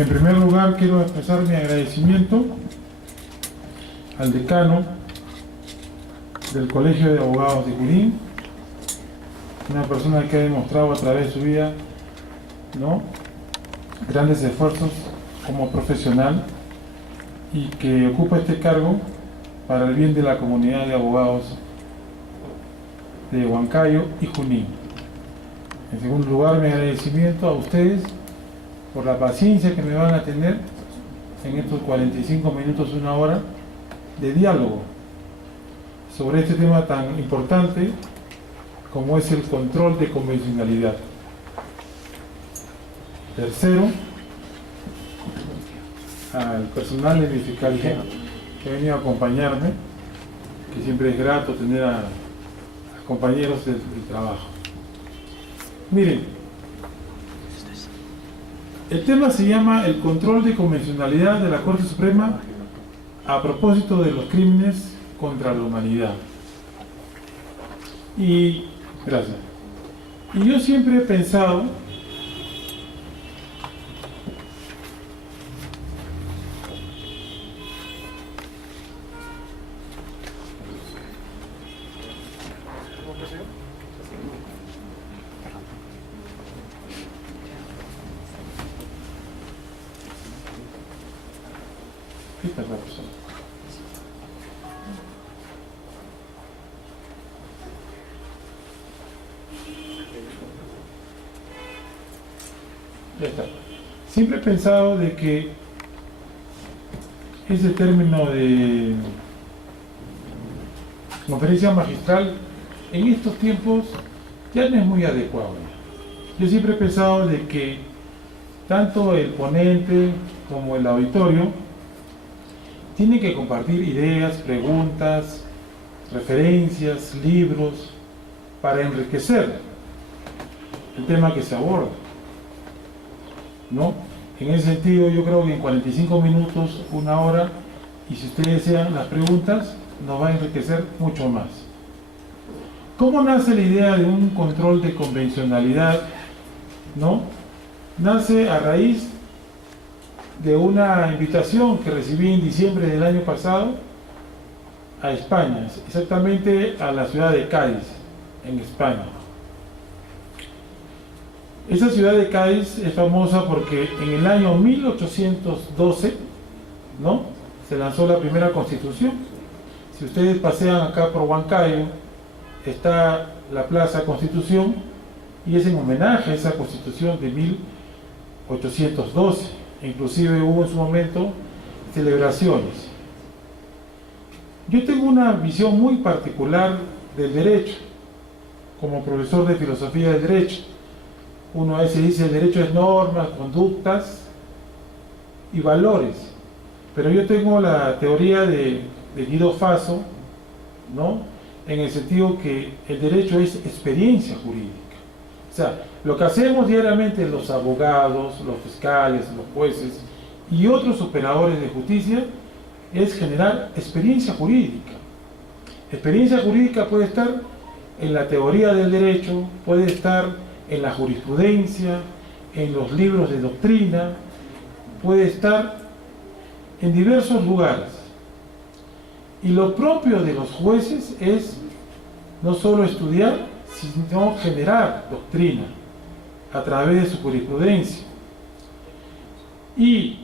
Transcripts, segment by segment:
En primer lugar, quiero expresar mi agradecimiento al decano del Colegio de Abogados de Junín, una persona que ha demostrado a través de su vida, ¿no?, grandes esfuerzos como profesional y que ocupa este cargo para el bien de la comunidad de abogados de Huancayo y Junín. En segundo lugar, mi agradecimiento a ustedes por la paciencia que me van a tener en estos 45 minutos, una hora de diálogo sobre este tema tan importante como es el control de convencionalidad. Tercero, al personal de mi fiscalía que ha venido a acompañarme, que siempre es grato tener a compañeros del trabajo. Miren, el tema se llama el control de convencionalidad de la Corte Suprema a propósito de los crímenes contra la humanidad. Y gracias. Y yo siempre he pensado ya está. Siempre he pensado de que ese término de conferencia magistral en estos tiempos ya no es muy adecuado. Yo siempre he pensado de que tanto el ponente como el auditorio tienen que compartir ideas, preguntas, referencias, libros para enriquecer el tema que se aborda, ¿no? En ese sentido, yo creo que en 45 minutos, una hora, y si ustedes desean las preguntas, nos va a enriquecer mucho más. ¿Cómo nace la idea de un control de convencionalidad? ¿No? Nace a raíz de una invitación que recibí en diciembre del año pasado a España, exactamente a la ciudad de Cádiz, en España. Esa ciudad de Cádiz es famosa porque en el año 1812, ¿no?, se lanzó la primera constitución. Si ustedes pasean acá por Huancayo, está la Plaza Constitución y es en homenaje a esa constitución de 1812. Inclusive hubo en su momento celebraciones. Yo tengo una visión muy particular del derecho, como profesor de filosofía del derecho. Uno a veces dice el derecho es normas, conductas y valores, pero yo tengo la teoría de Guido Faso, ¿no?, en el sentido que el derecho es experiencia jurídica. O sea, lo que hacemos diariamente los abogados, los fiscales, los jueces y otros operadores de justicia es generar experiencia jurídica. Experiencia jurídica puede estar en la teoría del derecho, puede estar en la jurisprudencia, en los libros de doctrina, puede estar en diversos lugares. Y lo propio de los jueces es no solo estudiar, sino generar doctrina a través de su jurisprudencia. Y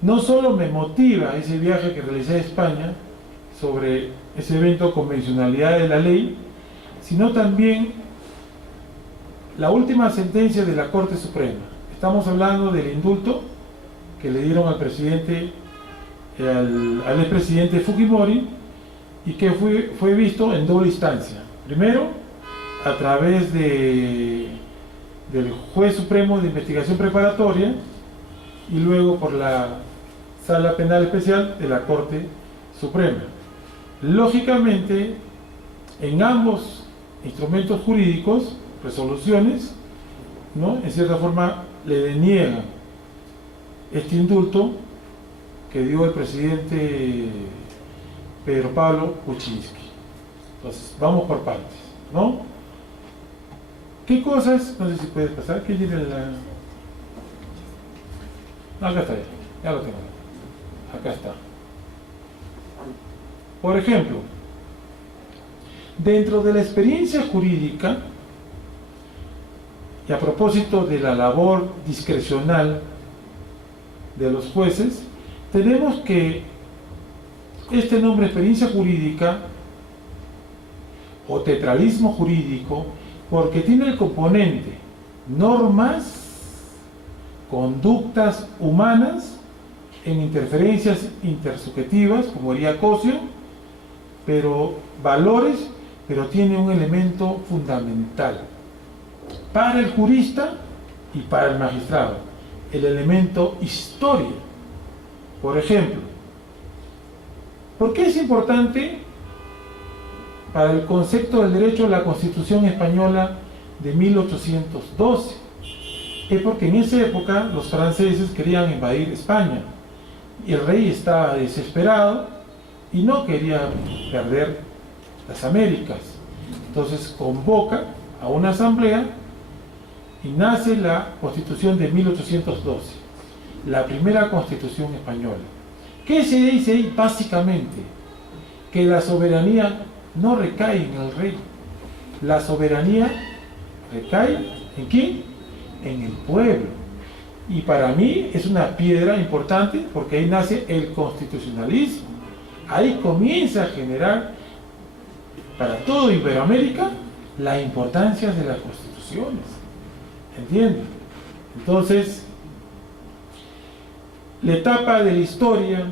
no solo me motiva ese viaje que realicé a España sobre ese evento convencionalidad de la ley, sino también la última sentencia de la Corte Suprema. Estamos hablando del indulto que le dieron al presidente, al expresidente Fujimori, y que fue visto en doble instancia. Primero, a través del juez supremo de investigación preparatoria y luego por la Sala Penal Especial de la Corte Suprema. Lógicamente, en ambos instrumentos jurídicos, resoluciones, ¿no?, en cierta forma le deniegan este indulto que dio el presidente Pedro Pablo Kuczynski. Entonces, vamos por partes, ¿no? ¿Qué cosas? No sé si puedes pasar. ¿Qué tiene la...? Acá está, ya lo tengo. Acá está. Por ejemplo, dentro de la experiencia jurídica, y a propósito de la labor discrecional de los jueces, tenemos que este nombre experiencia jurídica o tetralismo jurídico, porque tiene el componente normas, conductas humanas en interferencias intersubjetivas, como diría Cosio, pero valores, pero tiene un elemento fundamental para el jurista y para el magistrado, el elemento historia. Por ejemplo, ¿por qué es importante para el concepto del derecho la Constitución española de 1812? Es porque en esa época los franceses querían invadir España y el rey estaba desesperado y no quería perder las Américas. Entonces convoca a una asamblea y nace la Constitución de 1812, la primera Constitución española. ¿Qué se dice ahí? Básicamente que la soberanía no recae en el rey, la soberanía recae ¿en quién? En el pueblo. Y para mí es una piedra importante porque ahí nace el constitucionalismo. Ahí comienza a generar para todo Iberoamérica la importancia de las constituciones. ¿Entienden? Entonces, la etapa de la historia,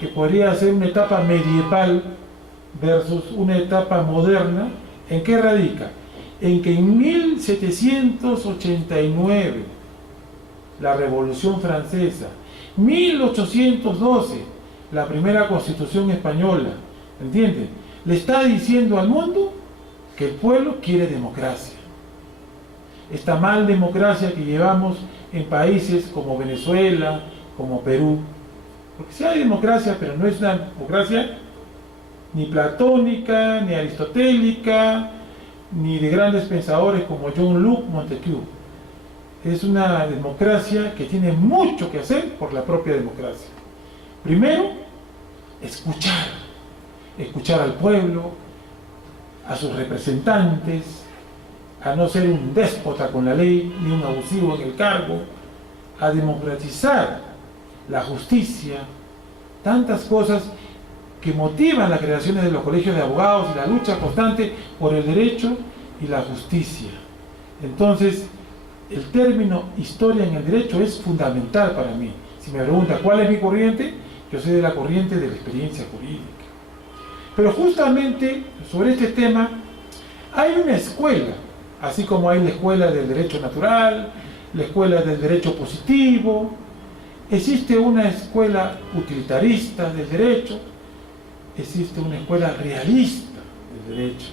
que podría ser una etapa medieval versus una etapa moderna, ¿en qué radica? En que en 1789, la Revolución Francesa, 1812, la primera Constitución española, ¿entienden? Le está diciendo al mundo que el pueblo quiere democracia. Esta mal democracia que llevamos en países como Venezuela, como Perú, porque sí hay democracia, pero no es una democracia ni platónica, ni aristotélica, ni de grandes pensadores como Jean-Luc Montesquieu. Es una democracia que tiene mucho que hacer por la propia democracia. Primero, escuchar al pueblo, a sus representantes, a no ser un déspota con la ley, ni un abusivo en el cargo, a democratizar la justicia, tantas cosas que motivan las creaciones de los colegios de abogados y la lucha constante por el derecho y la justicia. Entonces, el término historia en el derecho es fundamental para mí. Si me pregunta cuál es mi corriente, yo soy de la corriente de la experiencia jurídica. Pero justamente sobre este tema hay una escuela, así como hay la escuela del derecho natural, la escuela del derecho positivo, existe una escuela utilitarista del derecho, existe una escuela realista del derecho.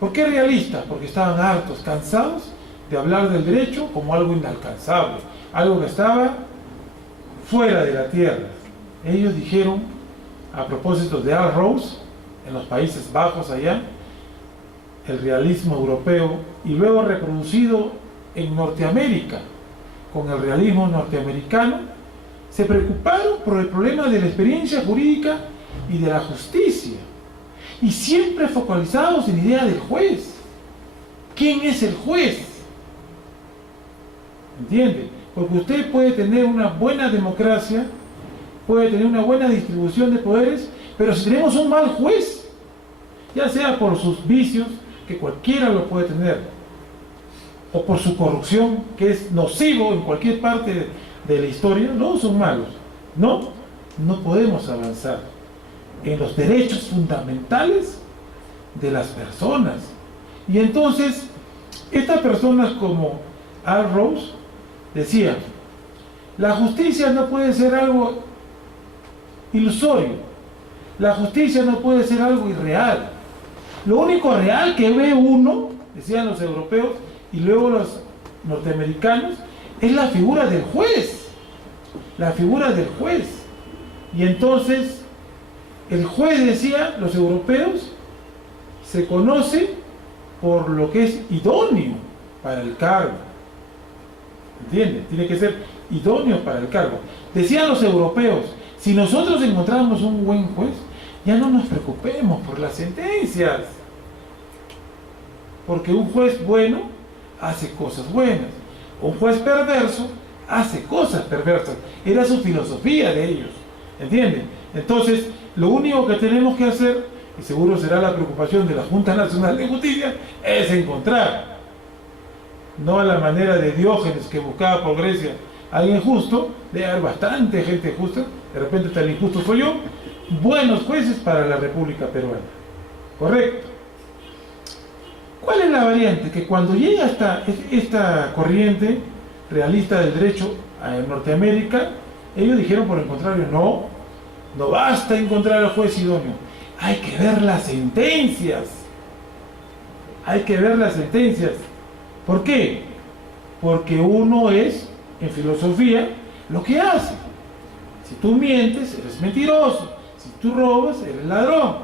¿Por qué realista? Porque estaban hartos, cansados de hablar del derecho como algo inalcanzable, algo que estaba fuera de la tierra. Ellos dijeron, a propósito de Al Rawls, en los Países Bajos allá, el realismo europeo, y luego reproducido en Norteamérica, con el realismo norteamericano, se preocuparon por el problema de la experiencia jurídica y de la justicia, y siempre focalizados en la idea del juez. ¿Quién es el juez? ¿Entiende? Porque usted puede tener una buena democracia, puede tener una buena distribución de poderes, pero si tenemos un mal juez, ya sea por sus vicios, que cualquiera lo puede tener, o por su corrupción, que es nocivo en cualquier parte de la historia, no son malos. No podemos avanzar en los derechos fundamentales de las personas. Y entonces, estas personas como Al Rawls decían, la justicia no puede ser algo ilusorio, la justicia no puede ser algo irreal. Lo único real que ve uno, decían los europeos y luego los norteamericanos, es la figura del juez, la figura del juez. Y entonces el juez, decía los europeos, se conoce por lo que es idóneo para el cargo. ¿Entiende? Tiene que ser idóneo para el cargo. Decían los europeos, si nosotros encontramos un buen juez, ya no nos preocupemos por las sentencias, porque un juez bueno hace cosas buenas, un juez perverso hace cosas perversas. Era su filosofía de ellos, ¿entienden? Entonces, lo único que tenemos que hacer, y seguro será la preocupación de la Junta Nacional de Justicia, es encontrar, no a la manera de Diógenes que buscaba por Grecia a alguien justo, debe haber bastante gente justa, de repente tan injusto soy yo, buenos jueces para la República Peruana. ¿Correcto? ¿Cuál es la variante? Que cuando llega esta corriente realista del derecho a Norteamérica, ellos dijeron por el contrario, no basta encontrar al juez idóneo, hay que ver las sentencias. Hay que ver las sentencias. ¿Por qué? Porque uno es, en filosofía, lo que hace. Si tú mientes, eres mentiroso. Si tú robas, eres ladrón.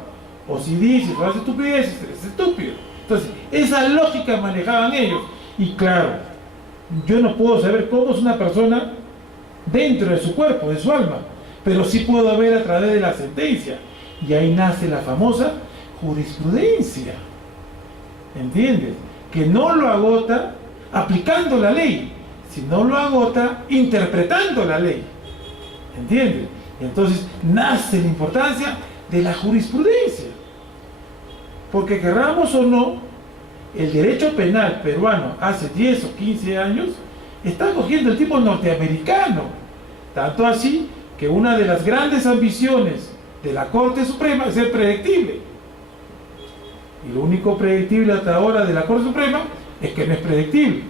O si dices o haces estupideces, eres estúpido. Entonces, esa lógica manejaban ellos. Y claro, yo no puedo saber cómo es una persona dentro de su cuerpo, de su alma, pero sí puedo ver a través de la sentencia. Y ahí nace la famosa jurisprudencia. ¿Entiendes? Que no lo agota aplicando la ley, sino lo agota interpretando la ley. ¿Entiendes? Entonces nace la importancia de la jurisprudencia. Porque querramos o no, el derecho penal peruano hace 10 o 15 años está cogiendo el tipo norteamericano. Tanto así que una de las grandes ambiciones de la Corte Suprema es ser predictible. Y lo único predictible hasta ahora de la Corte Suprema es que no es predictible.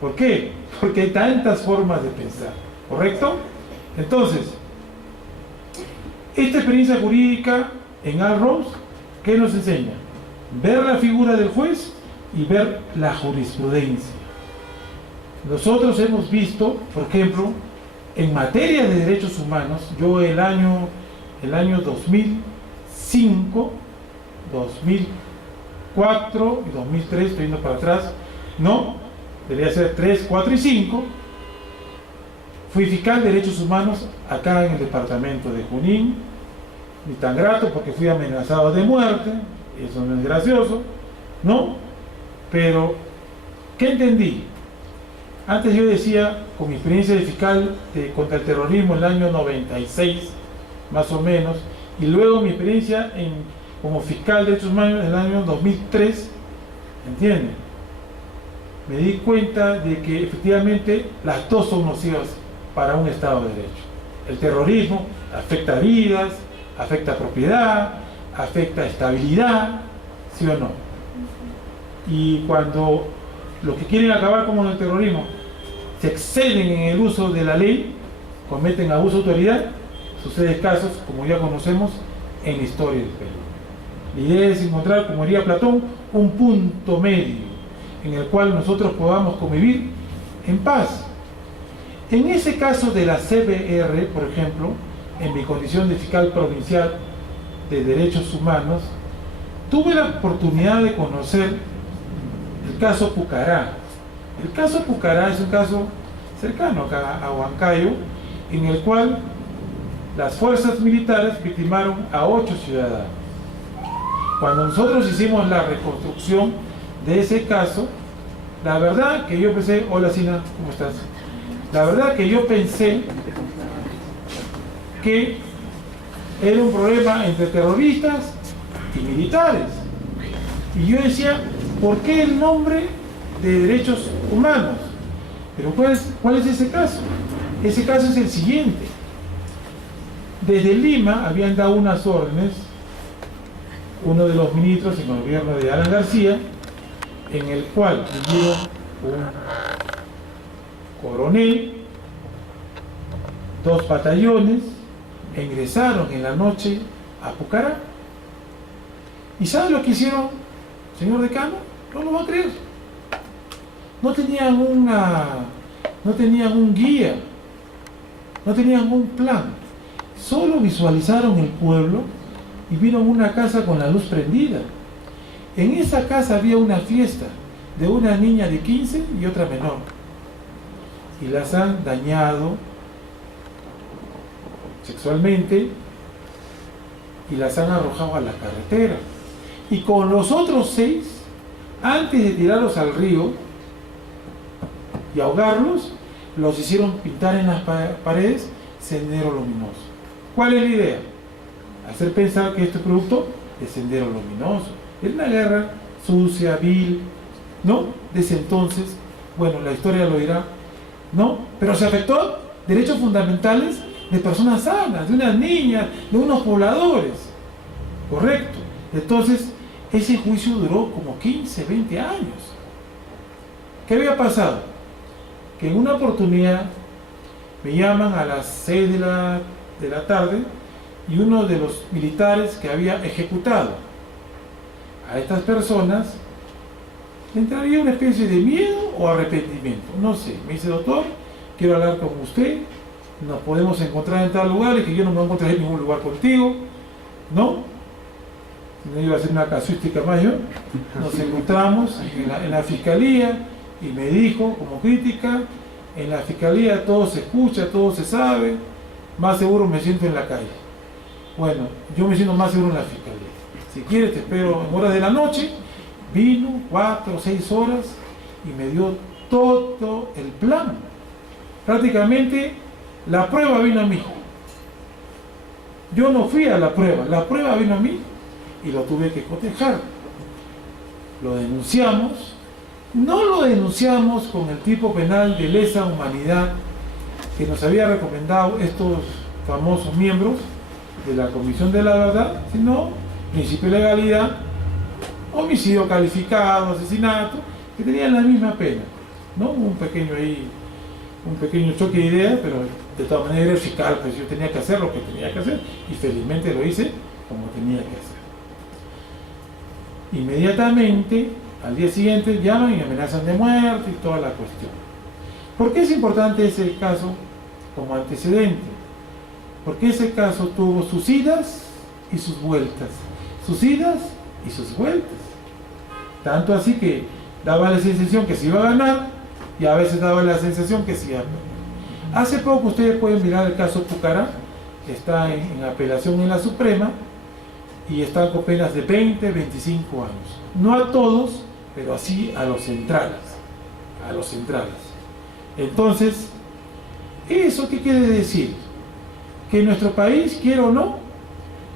¿Por qué? Porque hay tantas formas de pensar. ¿Correcto? Entonces, esta experiencia jurídica en Al Rose, ¿qué nos enseña? Ver la figura del juez y ver la jurisprudencia. Nosotros hemos visto, por ejemplo, en materia de derechos humanos, yo el año 2005, 2004 y 2003, estoy yendo para atrás, no, debería ser 3, 4 y 5, fui fiscal de derechos humanos acá en el departamento de Junín, ni tan grato porque fui amenazado de muerte, eso no es gracioso, ¿no? Pero, ¿qué entendí? Antes yo decía, con mi experiencia de fiscal contra el terrorismo en el año 96, más o menos, y luego mi experiencia como fiscal de derechos humanos en el año 2003, ¿entienden? Me di cuenta de que efectivamente las dos son nocivas para un Estado de Derecho. El terrorismo afecta vidas, afecta propiedad, afecta estabilidad, ¿sí o no? Y cuando los que quieren acabar con el terrorismo se exceden en el uso de la ley, cometen abuso de autoridad, suceden casos, como ya conocemos, en la historia del Perú. La idea es encontrar, como diría Platón, un punto medio en el cual nosotros podamos convivir en paz. En ese caso de la CBR, por ejemplo, en mi condición de fiscal provincial de derechos humanos, tuve la oportunidad de conocer el caso Pucará. El caso Pucará es un caso cercano acá a Huancayo, en el cual las fuerzas militares victimaron a 8 ciudadanos. Cuando nosotros hicimos la reconstrucción de ese caso, la verdad que yo pensé, hola Sina, ¿cómo estás? La verdad que yo pensé que era un problema entre terroristas y militares. Y yo decía, ¿por qué el nombre de derechos humanos? Pero ¿cuál es ese caso? Ese caso es el siguiente. Desde Lima habían dado unas órdenes, uno de los ministros en el gobierno de Alan García, en el cual vinieron un coronel, 2 batallones, e ingresaron en la noche a Pucará. ¿Y saben lo que hicieron, señor decano? No lo va a creer. No tenían un guía, no tenían un plan. Solo visualizaron el pueblo y vieron una casa con la luz prendida. En esa casa había una fiesta de una niña de 15 y otra menor. y las han dañado sexualmente y las han arrojado a la carretera. Y con los otros 6, antes de tirarlos al río y ahogarlos, los hicieron pintar en las paredes sendero luminoso. ¿Cuál es la idea? Hacer pensar que este producto es sendero luminoso. Es una guerra sucia, vil, ¿no? Desde entonces, bueno, la historia lo dirá, ¿no? Pero se afectó derechos fundamentales de personas sanas, de unas niñas, de unos pobladores. Correcto. Entonces, ese juicio duró como 15, 20 años. ¿Qué había pasado? Que en una oportunidad me llaman a las 6 de la tarde y uno de los militares que había ejecutado a estas personas le entraría una especie de miedo o arrepentimiento. No sé, me dice: doctor, quiero hablar con usted, nos podemos encontrar en tal lugar, y que yo no me voy a encontrar en ningún lugar contigo, ¿no? No iba a hacer una casuística mayor. Nos encontramos en la fiscalía y me dijo, como crítica: en la fiscalía todo se escucha, todo se sabe, más seguro me siento en la calle. Bueno, yo me siento más seguro en la fiscalía. Si quieres te espero en horas de la noche. Vino 4 o 6 horas y me dio todo el plan. Prácticamente la prueba vino a mí. Yo no fui a la prueba vino a mí y lo tuve que cotejar. Lo denunciamos. No lo denunciamos con el tipo penal de lesa humanidad que nos había recomendado estos famosos miembros de la Comisión de la Verdad, sino principio de legalidad, homicidio calificado, asesinato, que tenían la misma pena, ¿no? Un pequeño choque de ideas, pero de todas maneras era el fiscal, pues yo tenía que hacer lo que tenía que hacer y felizmente lo hice como tenía que hacer. Inmediatamente, al día siguiente, llaman y me amenazan de muerte y toda la cuestión. ¿Por qué es importante ese caso como antecedente? Porque ese caso tuvo sus idas y sus vueltas. Sus idas y sus vueltas. Tanto así que daba la sensación que se iba a ganar y a veces daba la sensación que se iba a perder. Hace poco ustedes pueden mirar el caso Pucará, que está en apelación en la Suprema y está con penas de 20, 25 años. No a todos, pero así a los centrales. A los centrales. Entonces, ¿eso qué quiere decir? Que en nuestro país, quiera o no,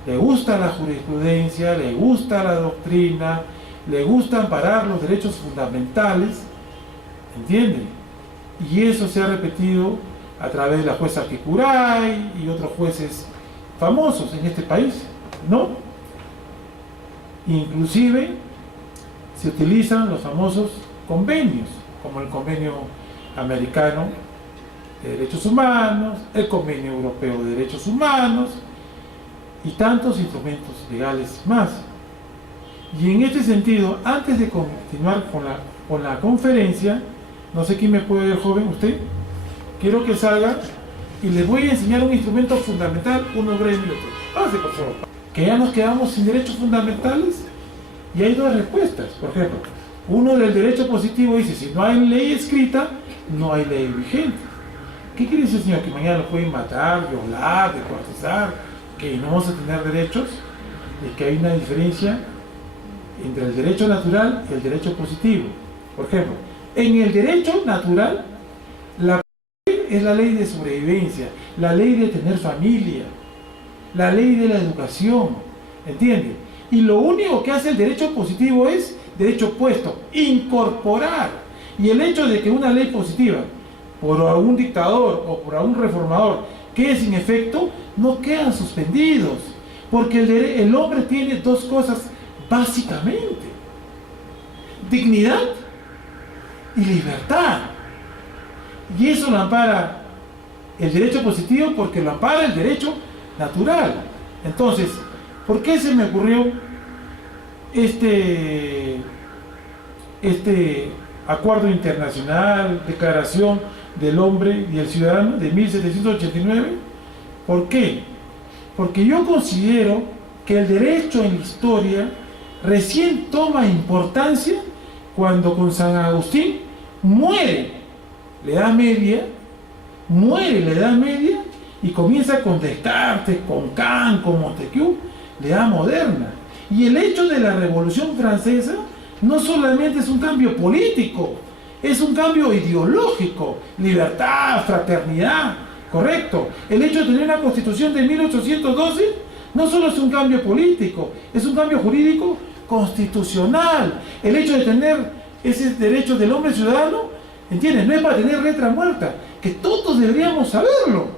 le gusta la jurisprudencia, le gusta la doctrina, le gusta amparar los derechos fundamentales, ¿entienden? Y eso se ha repetido a través de la jueza Kikuray y otros jueces famosos en este país, ¿no? Inclusive se utilizan los famosos convenios, como el Convenio Americano de Derechos Humanos, el Convenio Europeo de Derechos Humanos y tantos instrumentos legales más. Y en este sentido, antes de continuar con la conferencia, no sé quién me puede ver, joven, usted, quiero que salga y les voy a enseñar un instrumento fundamental, unos breves minutos. Pase, por favor. Que ya nos quedamos sin derechos fundamentales y hay dos respuestas. Por ejemplo, uno del derecho positivo dice: si no hay ley escrita, no hay ley vigente. ¿Qué quiere decir, señor? Que mañana lo pueden matar, violar, descuartizar, que no vamos a tener derechos, y que hay una diferencia entre el derecho natural y el derecho positivo. Por ejemplo, en el derecho natural, la ley es la ley de sobrevivencia, la ley de tener familia, la ley de la educación, ¿entiende? Y lo único que hace el derecho positivo es derecho opuesto, incorporar. Y el hecho de que una ley positiva, por algún dictador o por algún reformador, quede sin efecto, no quedan suspendidos, porque el hombre tiene dos cosas básicamente: dignidad y libertad. Y eso lo ampara el derecho positivo, porque lo ampara el derecho natural. Entonces, ¿por qué se me ocurrió este acuerdo internacional, Declaración del Hombre y el Ciudadano de 1789? ¿Por qué? Porque yo considero que el derecho en la historia recién toma importancia cuando con San Agustín muere la Edad Media muere la Edad Media y comienza con Descartes, con Kant, con Montesquieu, la Edad Moderna. Y el hecho de la Revolución Francesa no solamente es un cambio político, es un cambio ideológico, libertad, fraternidad, correcto. El hecho de tener una constitución de 1812 no solo es un cambio político, es un cambio jurídico constitucional. El hecho de tener ese derecho del hombre ciudadano, ¿entiendes? No es para tener letra muerta, que todos deberíamos saberlo,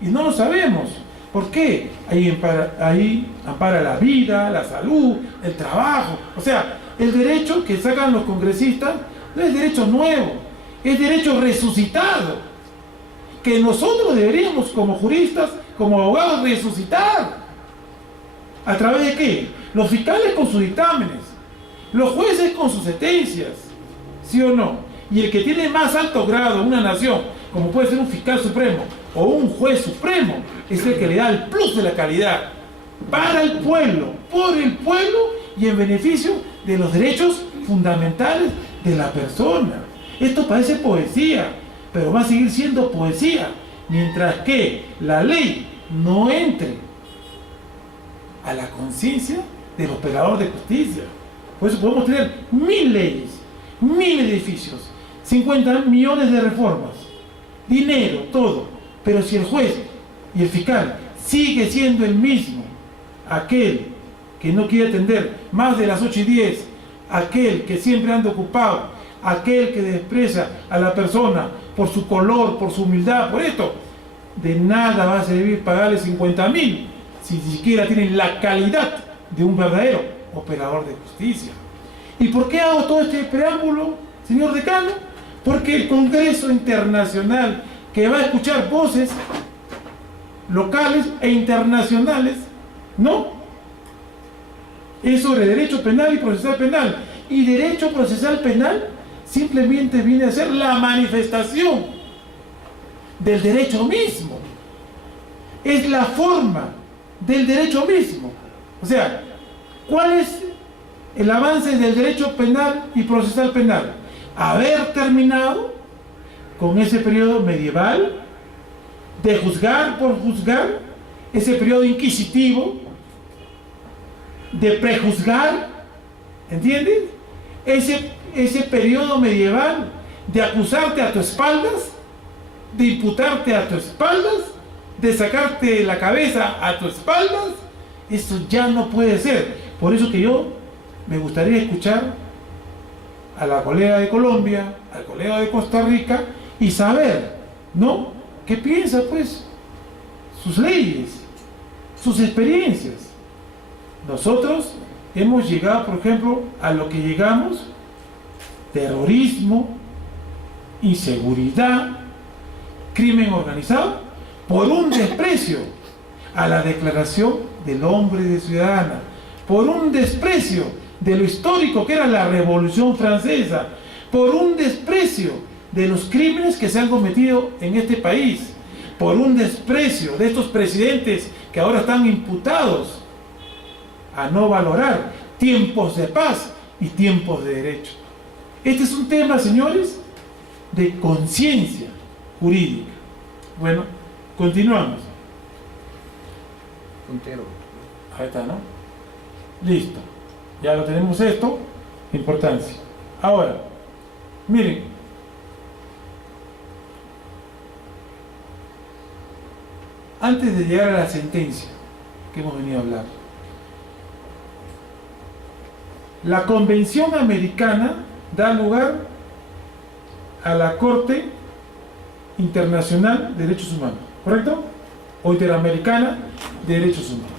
y no lo sabemos. ¿Por qué? Ahí ampara la vida, la salud, el trabajo. O sea, el derecho que sacan los congresistas no es derecho nuevo, es derecho resucitado, que nosotros deberíamos como juristas, como abogados, resucitar. ¿A través de qué? Los fiscales con sus dictámenes, los jueces con sus sentencias, ¿sí o no? Y el que tiene más alto grado en una nación, como puede ser un fiscal supremo o un juez supremo, es el que le da el plus de la calidad para el pueblo, por el pueblo y en beneficio de los derechos fundamentales de la persona. Esto parece poesía, pero va a seguir siendo poesía mientras que la ley no entre a la conciencia del operador de justicia. Por eso podemos tener 1000 leyes, 1000 edificios, 50 millones de reformas, dinero, todo, pero si el juez y el fiscal sigue siendo el mismo, aquel que no quiere atender más de las 8:10, aquel que siempre anda ocupado, aquel que desprecia a la persona por su color, por su humildad, por esto, de nada va a servir pagarle 50.000 si ni siquiera tienen la calidad de un verdadero operador de justicia. ¿Y por qué hago todo este preámbulo, señor decano? Porque el Congreso Internacional, que va a escuchar voces locales e internacionales, ¿no?, es sobre derecho penal y procesal penal. Y derecho procesal penal simplemente viene a ser la manifestación del derecho mismo. Es la forma del derecho mismo. O sea, ¿cuál es el avance del derecho penal y procesal penal? Haber terminado con ese periodo medieval de juzgar por juzgar, ese periodo inquisitivo de prejuzgar, ¿entiendes? Ese periodo medieval de acusarte a tus espaldas, de imputarte a tus espaldas, de sacarte la cabeza a tus espaldas. Eso ya no puede ser. Por eso que yo me gustaría escuchar a la colega de Colombia, al colega de Costa Rica, y saber, ¿no?, qué piensa, pues, sus leyes, sus experiencias. Nosotros hemos llegado, por ejemplo, a lo que llegamos: terrorismo, inseguridad, crimen organizado, por un desprecio a la Declaración del Hombre de Ciudadana, por un desprecio de lo histórico que era la Revolución Francesa, por un desprecio de los crímenes que se han cometido en este país, por un desprecio de estos presidentes que ahora están imputados a no valorar tiempos de paz y tiempos de derecho. Este es un tema, señores, de conciencia jurídica. Bueno, continuamos. Puntero. Ahí está, ¿no? Listo. Ya lo tenemos esto, importancia. Ahora, miren, antes de llegar a la sentencia que hemos venido a hablar, la Convención Americana da lugar a la Corte Internacional de Derechos Humanos, ¿correcto? O Interamericana de Derechos Humanos.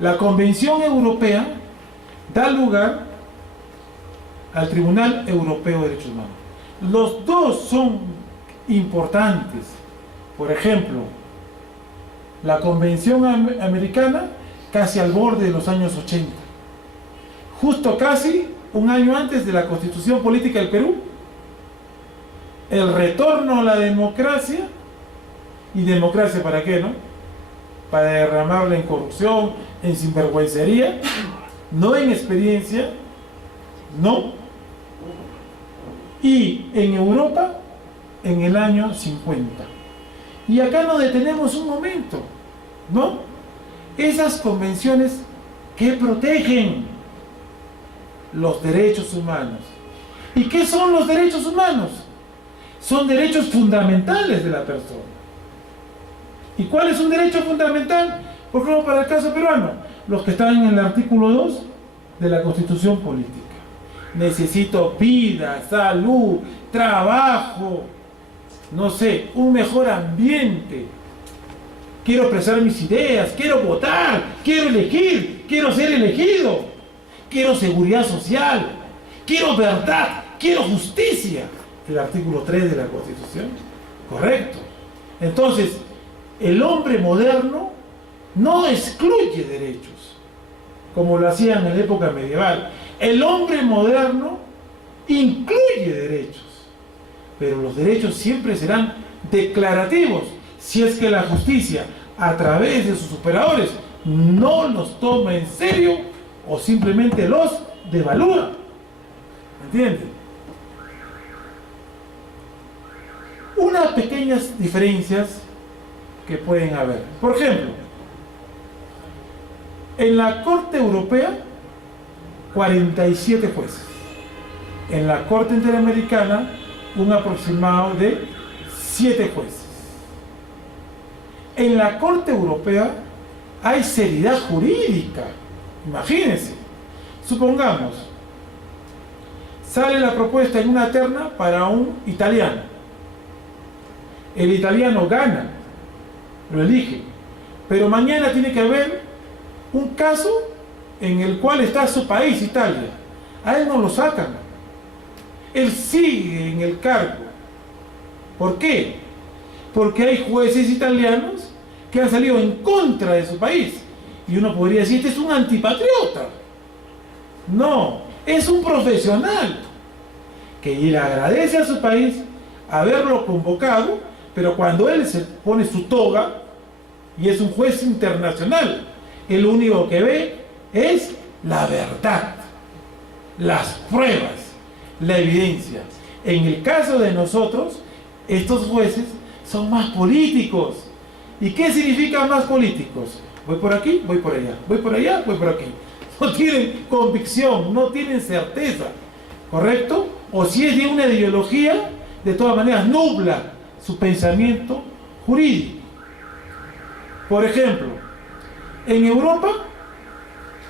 La Convención Europea da lugar al Tribunal Europeo de Derechos Humanos. Los dos son importantes. Por ejemplo, la Convención Americana casi al borde de los años 80. Justo casi un año antes de la Constitución Política del Perú, el retorno a la democracia. ¿Y democracia para qué, no? Para derramarla en corrupción, en sinvergüencería, no en experiencia, no. Y en Europa, en el año 50. Y acá nos detenemos un momento, ¿no? Esas convenciones que protegen los derechos humanos. ¿Y qué son los derechos humanos? Son derechos fundamentales de la persona. ¿Y cuál es un derecho fundamental? Por ejemplo, para el caso peruano, los que están en el artículo 2 de la Constitución Política. Necesito vida, salud, trabajo, no sé, un mejor ambiente. Quiero expresar mis ideas, quiero votar, quiero elegir, quiero ser elegido. Quiero seguridad social, quiero verdad, quiero justicia. El artículo 3 de la Constitución. Correcto. Entonces, el hombre moderno no excluye derechos, como lo hacían en la época medieval. El hombre moderno incluye derechos, pero los derechos siempre serán declarativos, si es que la justicia, a través de sus operadores, no los toma en serio o simplemente los devalúa. ¿Entienden? Unas pequeñas diferencias que pueden haber. Por ejemplo, en la Corte Europea, 47 jueces. En la Corte Interamericana, un aproximado de 7 jueces. En la Corte Europea hay seriedad jurídica. Imagínense, supongamos, sale la propuesta en una terna para un italiano. El italiano gana, lo elige, pero mañana tiene que haber un caso en el cual está su país, Italia. A él no lo sacan. Él sigue en el cargo. ¿Por qué? Porque hay jueces italianos que han salido en contra de su país. Y uno podría decir, este es un antipatriota. No, es un profesional que le agradece a su país haberlo convocado, pero cuando él se pone su toga y es un juez internacional, él lo único que ve es la verdad, las pruebas, la evidencia. En el caso de nosotros, estos jueces son más políticos. ¿Y qué significa más políticos? Voy por aquí, voy por allá, voy por allá, voy por aquí. No tienen convicción, no tienen certeza, ¿correcto? O si es de una ideología, de todas maneras nubla su pensamiento jurídico. Por ejemplo, en Europa,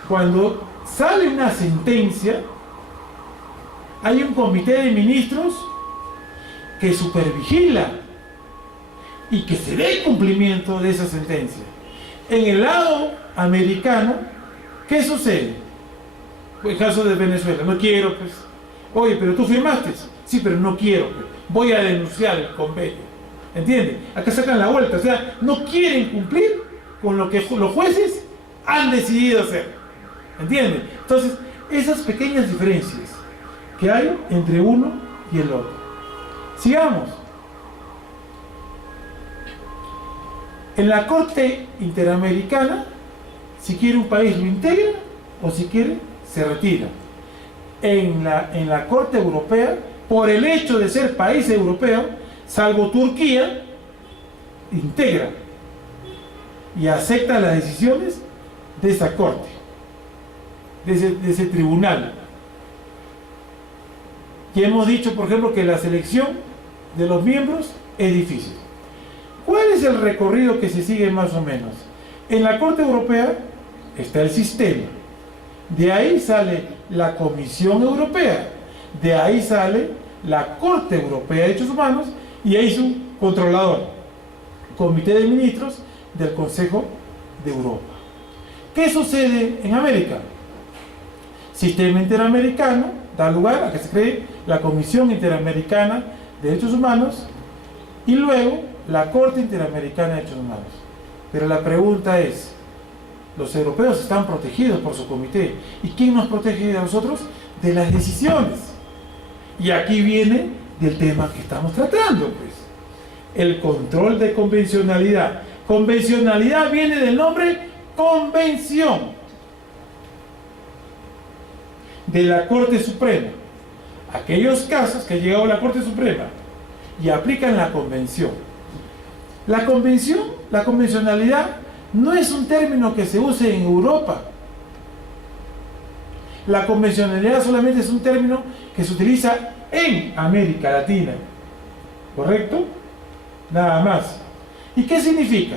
cuando sale una sentencia, hay un comité de ministros que supervigila y que se dé cumplimiento de esa sentencia. En el lado americano, ¿qué sucede? El caso de Venezuela, no quiero, pues. Oye, pero tú firmaste. Sí, pero no quiero, pues. Voy a denunciar el convenio. ¿Entiendes? Acá sacan la vuelta, o sea, no quieren cumplir con lo que los jueces han decidido hacer. ¿Entiendes? Entonces, esas pequeñas diferencias que hay entre uno y el otro. Sigamos. En la Corte Interamericana, si quiere un país lo integra o si quiere se retira. En la Corte Europea, por el hecho de ser país europeo, salvo Turquía, integra y acepta las decisiones de esa corte, de ese tribunal. Y hemos dicho, por ejemplo, que la selección de los miembros es difícil. ¿Cuál es el recorrido que se sigue más o menos? En la Corte Europea está el sistema. De ahí sale la Comisión Europea. De ahí sale la Corte Europea de Derechos Humanos y ahí su controlador, Comité de Ministros del Consejo de Europa. ¿Qué sucede en América? Sistema interamericano da lugar a que se cree la Comisión Interamericana de Derechos Humanos y luego la Corte Interamericana de Derechos Humanos. Pero la pregunta es, los europeos están protegidos por su comité. ¿Y quién nos protege a nosotros? De las decisiones. Y aquí viene del tema que estamos tratando, pues. El control de convencionalidad. Convencionalidad viene del nombre convención de la Corte Suprema. Aquellos casos que ha llegado a la Corte Suprema y aplican la convención. La convencionalidad, no es un término que se use en Europa. La convencionalidad solamente es un término que se utiliza en América Latina. ¿Correcto? Nada más. ¿Y qué significa?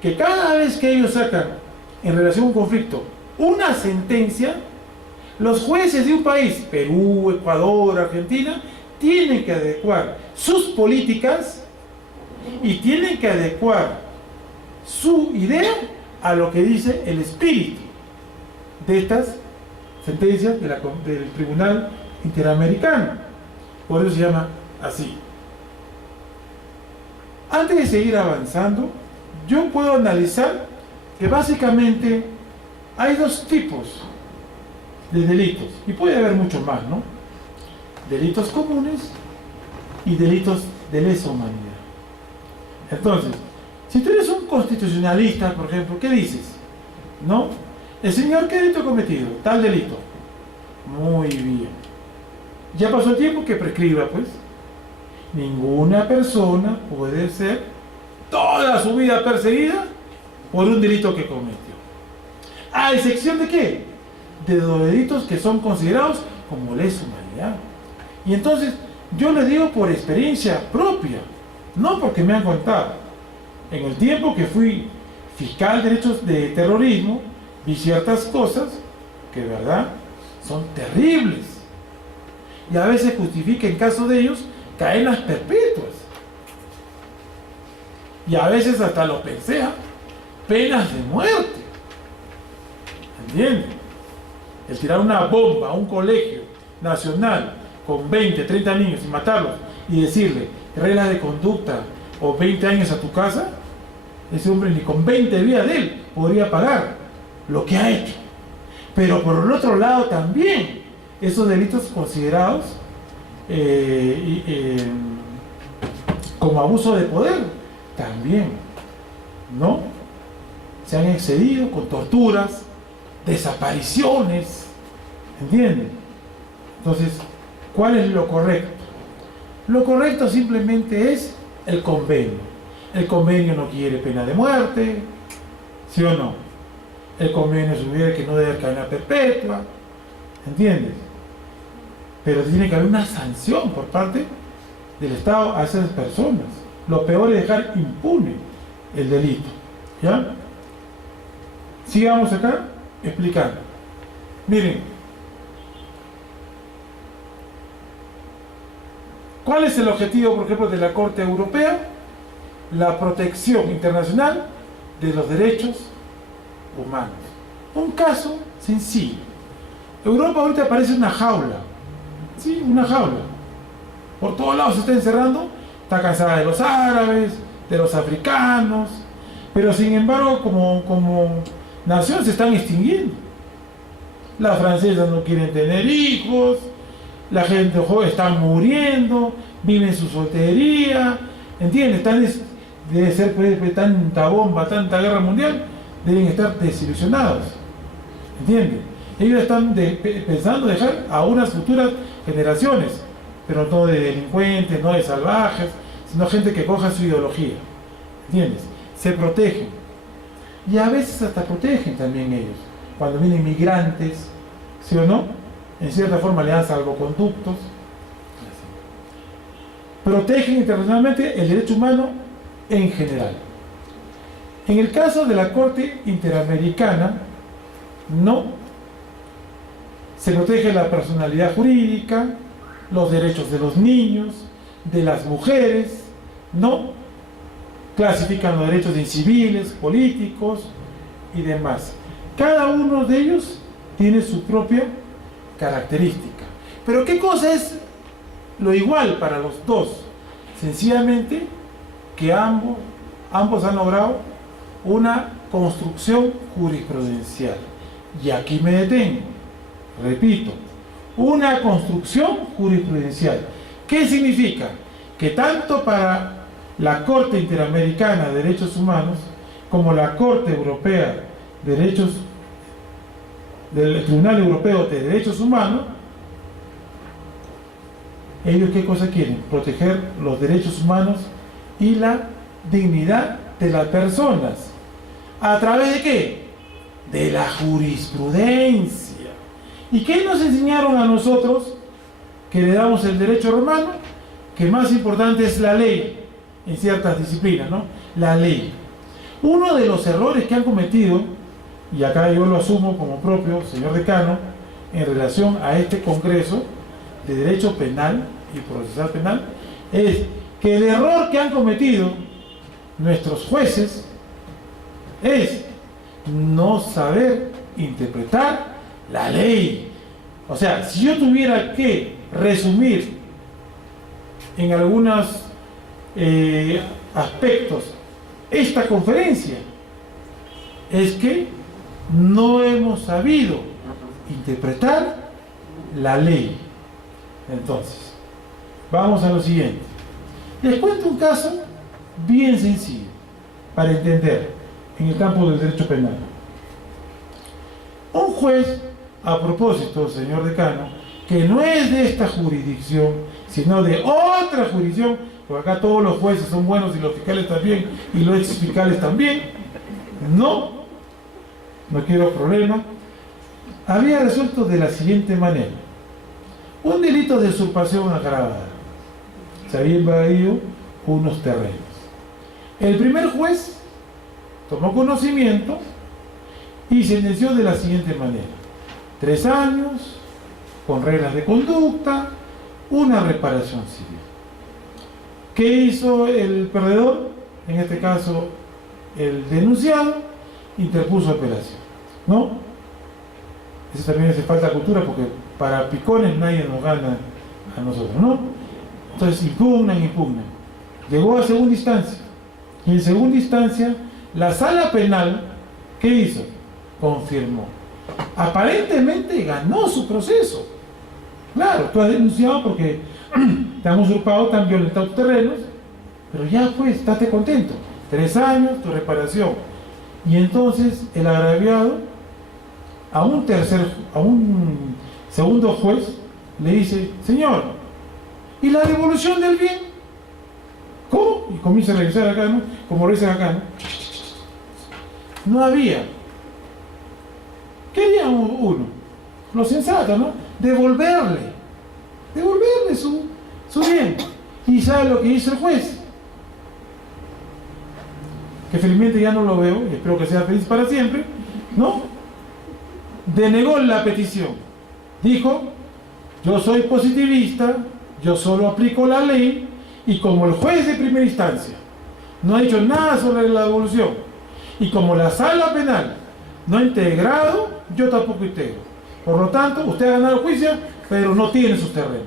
Que cada vez que ellos sacan en relación a un conflicto una sentencia, los jueces de un país, Perú, Ecuador, Argentina, tienen que adecuar sus políticas y tienen que adecuar su idea a lo que dice el espíritu de estas sentencias del Tribunal Interamericano. Por eso se llama así. Antes de seguir avanzando, yo puedo analizar que básicamente hay dos tipos de delitos, y puede haber muchos más, ¿no? Delitos comunes y delitos de lesa humanidad. Entonces, si tú eres un constitucionalista, por ejemplo, ¿qué dices? ¿No? El señor, ¿qué delito ha cometido? Tal delito. Muy bien. Ya pasó el tiempo, que prescriba, pues. Ninguna persona puede ser toda su vida perseguida por un delito que cometió. ¿A excepción de qué? De los delitos que son considerados como lesa humanidad. Y entonces, yo les digo por experiencia propia, no porque me han contado. En el tiempo que fui fiscal de derechos de terrorismo, vi ciertas cosas que, de verdad, son terribles. Y a veces justifica, en caso de ellos, cadenas perpetuas. Y a veces hasta lo pensé, penas de muerte. ¿Entienden? El tirar una bomba a un colegio nacional con 20, 30 niños y matarlos y decirle reglas de conducta o 20 años a tu casa, ese hombre ni con 20 días de él podría pagar lo que ha hecho. Pero por el otro lado también, esos delitos considerados como abuso de poder, también, ¿no? Se han excedido con torturas, desapariciones, ¿entienden? Entonces, ¿cuál es lo correcto? Lo correcto simplemente es el convenio. El convenio no quiere pena de muerte, ¿sí o no? El convenio sugiere que no debe haber cadena perpetua, ¿entiendes? Pero tiene que haber una sanción por parte del Estado a esas personas. Lo peor es dejar impune el delito, ¿ya? Sigamos acá explicando. Miren, ¿cuál es el objetivo, por ejemplo, de la Corte Europea? La protección internacional de los derechos humanos. Un caso sencillo. Europa ahorita parece una jaula. Sí, una jaula. Por todos lados se está encerrando. Está cansada de los árabes, de los africanos. Pero sin embargo, como nación se están extinguiendo. Las francesas no quieren tener hijos. La gente joven está muriendo. Vive en su soltería. ¿Entiendes? Debe ser tanta bomba, tanta guerra mundial, deben estar desilusionados. ¿Entiendes? Ellos están pensando dejar a unas futuras generaciones, pero no de delincuentes, no de salvajes, sino gente que coja su ideología. ¿Entiendes? Se protegen. Y a veces hasta protegen también ellos. Cuando vienen migrantes, ¿sí o no? En cierta forma le dan salvoconductos. Protegen internacionalmente el derecho humano en general. En el caso de la Corte Interamericana, no se protege la personalidad jurídica, los derechos de los niños, de las mujeres, no clasifican los derechos de inciviles, políticos y demás. Cada uno de ellos tiene su propia característica. Pero ¿qué cosa es lo igual para los dos? Sencillamente que ambos han logrado una construcción jurisprudencial. Y aquí me detengo. Repito, una construcción jurisprudencial. ¿Qué significa? Que tanto para la Corte Interamericana de Derechos Humanos como la Corte Europea de Derechos del Tribunal Europeo de Derechos Humanos, ellos ¿qué cosa quieren? Proteger los derechos humanos y la dignidad de las personas. ¿A través de qué? De la jurisprudencia. ¿Y qué nos enseñaron a nosotros que le damos el derecho romano? Que más importante es la ley en ciertas disciplinas, ¿no? La ley. Uno de los errores que han cometido, y acá yo lo asumo como propio, señor decano, en relación a este Congreso de Derecho Penal y Procesal Penal, es que el error que han cometido nuestros jueces es no saber interpretar la ley. O sea, si yo tuviera que resumir en algunos aspectos esta conferencia, es que no hemos sabido interpretar la ley. Entonces, vamos a lo siguiente. Les cuento un caso bien sencillo para entender en el campo del derecho penal. Un juez, a propósito, señor decano, que no es de esta jurisdicción, sino de otra jurisdicción, porque acá todos los jueces son buenos y los fiscales también, y los ex fiscales también, no quiero problema, había resuelto de la siguiente manera: un delito de usurpación agravada. Se había invadido unos terrenos. El primer juez tomó conocimiento y sentenció de la siguiente manera: 3 años, con reglas de conducta, una reparación civil. ¿Qué hizo el perdedor? En este caso, el denunciado interpuso apelación, ¿no? Eso también hace falta cultura, porque para picones nadie nos gana a nosotros, ¿no? Entonces impugnan. Llegó a segunda instancia. Y en segunda instancia, la sala penal, ¿qué hizo? Confirmó. Aparentemente ganó su proceso. Claro, tú has denunciado porque te han usurpado, te han violentado tus terrenos, pero ya pues, date contento. 3 años, tu reparación. Y entonces el agraviado a un segundo juez le dice: señor, ¿y la devolución del bien? ¿Cómo? Y comienza a revisar acá, ¿no? Como lo dicen acá, ¿no? No había. ¿Qué haría uno? Lo sensato, ¿no? Devolverle su bien. ¿Y sabe lo que hizo el juez? Que felizmente ya no lo veo, y espero que sea feliz para siempre, ¿no? Denegó la petición. Dijo: yo soy positivista, yo solo aplico la ley, y como el juez de primera instancia no ha dicho nada sobre la devolución, y como la sala penal no ha integrado, yo tampoco integro. Por lo tanto, usted ha ganado el juicio, pero no tiene sus terrenos.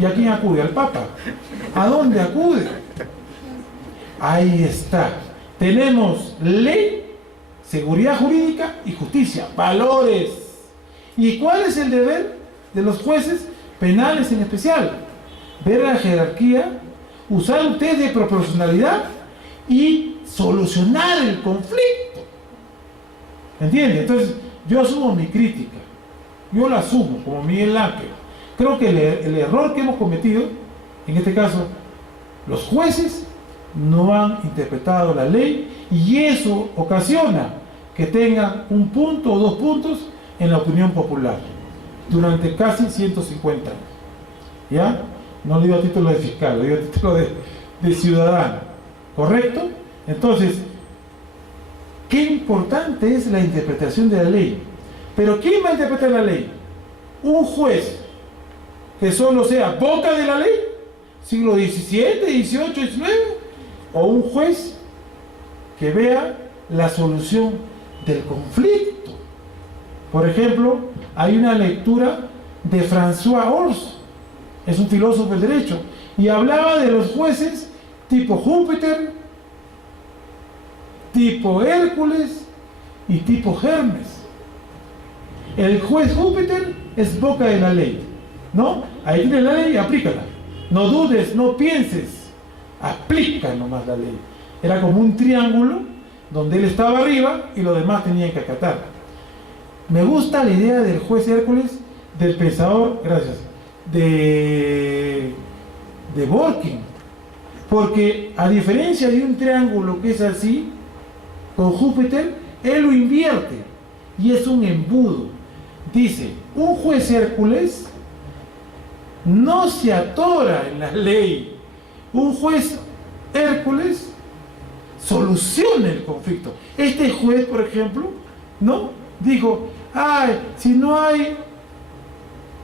¿Y a quién acude? Al Papa. ¿A dónde acude? Ahí está. Tenemos ley, seguridad jurídica y justicia, valores. ¿Y cuál es el deber de los jueces penales en especial? Ver la jerarquía, usar un test de proporcionalidad y solucionar el conflicto. ¿Entiende? Entonces, yo asumo mi crítica. Yo la asumo como Miguel Ángel. Creo que el error que hemos cometido, en este caso, los jueces no han interpretado la ley, y eso ocasiona que tengan un punto o 2 puntos en la opinión popular durante casi 150 años. ¿Ya? No le digo a título de fiscal, le digo a título de ciudadano. ¿Correcto? Entonces, qué importante es la interpretación de la ley. Pero ¿quién va a interpretar la ley? Un juez que solo sea boca de la ley, siglo XVII, XVIII, XIX, o un juez que vea la solución del conflicto. Por ejemplo, hay una lectura de François Ors, es un filósofo del derecho, y hablaba de los jueces tipo Júpiter, tipo Hércules y tipo Hermes. El juez Júpiter es boca de la ley, ¿no? Ahí tiene la ley, aplícala. No dudes, no pienses, aplica nomás la ley. Era como un triángulo donde él estaba arriba y los demás tenían que acatar. Me gusta la idea del juez Hércules, del pensador, gracias, de Dworkin. Porque a diferencia de un triángulo que es así, con Júpiter, él lo invierte y es un embudo. Dice, un juez Hércules no se atora en la ley. Un juez Hércules soluciona el conflicto. Este juez, por ejemplo, ¿no? Dijo, ay, si no hay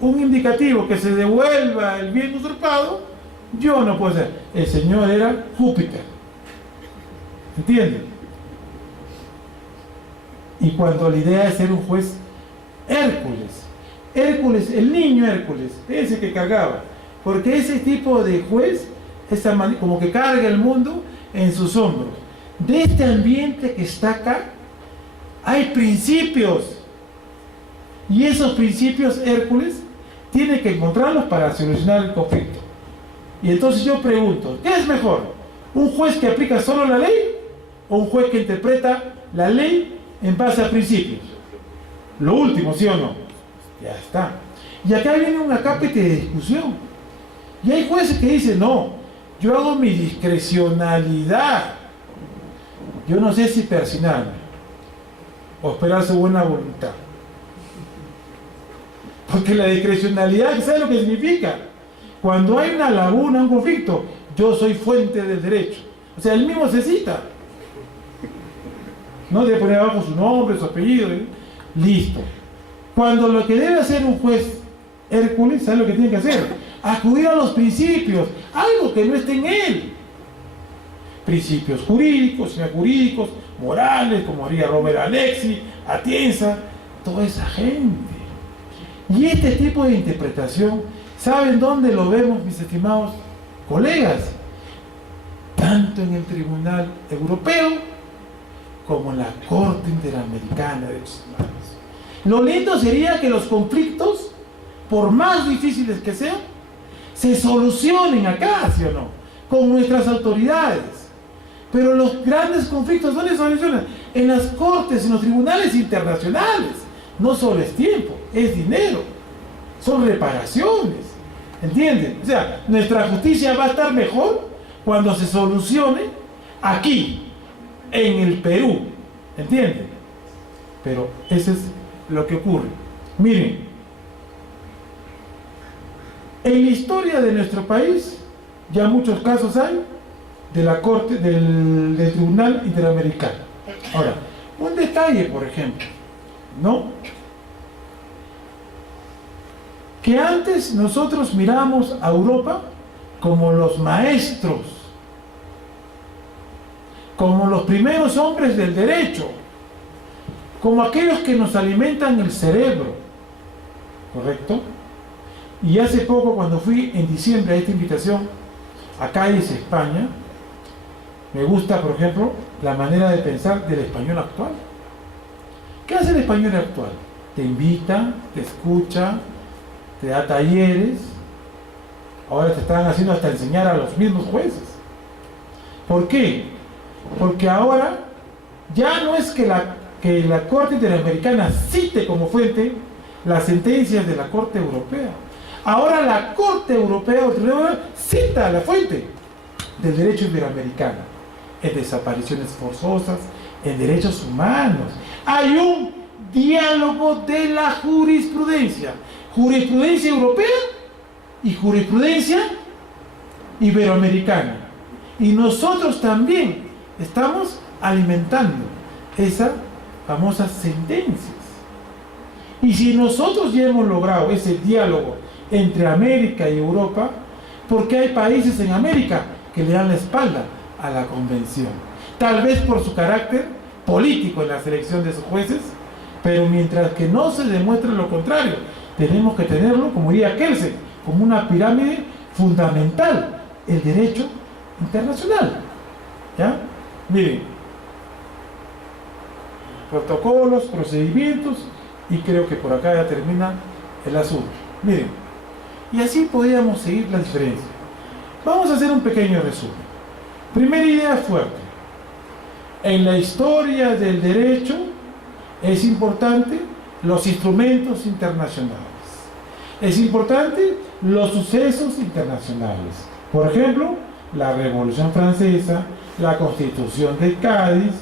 un indicativo que se devuelva el bien usurpado, yo no puedo ser. El señor era Júpiter. ¿Entienden? Y cuando la idea es ser un juez Hércules, el niño Hércules, ese que cargaba, porque ese tipo de juez, como que carga el mundo en sus hombros. De este ambiente que está acá, hay principios, y esos principios Hércules tiene que encontrarlos para solucionar el conflicto. Y entonces yo pregunto, ¿qué es mejor? ¿Un juez que aplica solo la ley o un juez que interpreta la ley en base a principios? Lo último, ¿sí o no? Ya está. Y acá viene una cápita de discusión. Y hay jueces que dicen, no, yo hago mi discrecionalidad. Yo no sé si persignarme o esperar su buena voluntad. Porque la discrecionalidad, ¿sabe lo que significa? Cuando hay una laguna, un conflicto, yo soy fuente del derecho. O sea, él mismo se cita. No debe poner abajo su nombre, su apellido. Listo. Cuando lo que debe hacer un juez Hércules, ¿sabe lo que tiene que hacer? Acudir a los principios, algo que no esté en él. Principios jurídicos, semijurídicos, morales, como haría Robert Alexi, Atienza, toda esa gente. Y este tipo de interpretación, ¿saben dónde lo vemos, mis estimados colegas? Tanto en el Tribunal Europeo como en la Corte Interamericana de Derechos Humanos. Lo lindo sería que los conflictos, por más difíciles que sean, se solucionen acá, ¿sí o no? Con nuestras autoridades. Pero los grandes conflictos, ¿dónde se solucionan? En las cortes, en los tribunales internacionales. No solo es tiempo, es dinero, son reparaciones, ¿entienden? O sea, nuestra justicia va a estar mejor cuando se solucione aquí, en el Perú, ¿entienden? Pero eso es lo que ocurre. Miren, en la historia de nuestro país, ya muchos casos hay de la Corte, del Tribunal Interamericano. Ahora, un detalle, por ejemplo, ¿no? Que antes nosotros miramos a Europa como los maestros, como los primeros hombres del derecho, como aquellos que nos alimentan el cerebro, ¿correcto? Y hace poco, cuando fui en diciembre a esta invitación a Cádiz, España, me gusta, por ejemplo, la manera de pensar del español actual. ¿Qué hace el español actual? Te invita, te escucha, te da talleres. Ahora te están haciendo hasta enseñar a los mismos jueces. ¿Por qué? Porque ahora ya no es que la Corte Interamericana cite como fuente las sentencias de la Corte Europea. Ahora la Corte Europea cita la fuente del derecho interamericano en desapariciones forzosas, en derechos humanos. Hay un diálogo de la jurisprudencia europea y jurisprudencia iberoamericana. Y nosotros también estamos alimentando esas famosas sentencias. Y si nosotros ya hemos logrado ese diálogo entre América y Europa, ¿por qué hay países en América que le dan la espalda a la convención? Tal vez por su carácter político en la selección de sus jueces, pero mientras que no se demuestre lo contrario, tenemos que tenerlo, como diría Kelsen, como una pirámide fundamental, el derecho internacional. ¿Ya? Miren, protocolos, procedimientos, y creo que por acá ya termina el asunto. Miren, y así podríamos seguir la diferencia. Vamos a hacer un pequeño resumen. Primera idea fuerte. En la historia del derecho es importante los instrumentos internacionales. Es importante los sucesos internacionales. Por ejemplo, la Revolución Francesa, la Constitución de Cádiz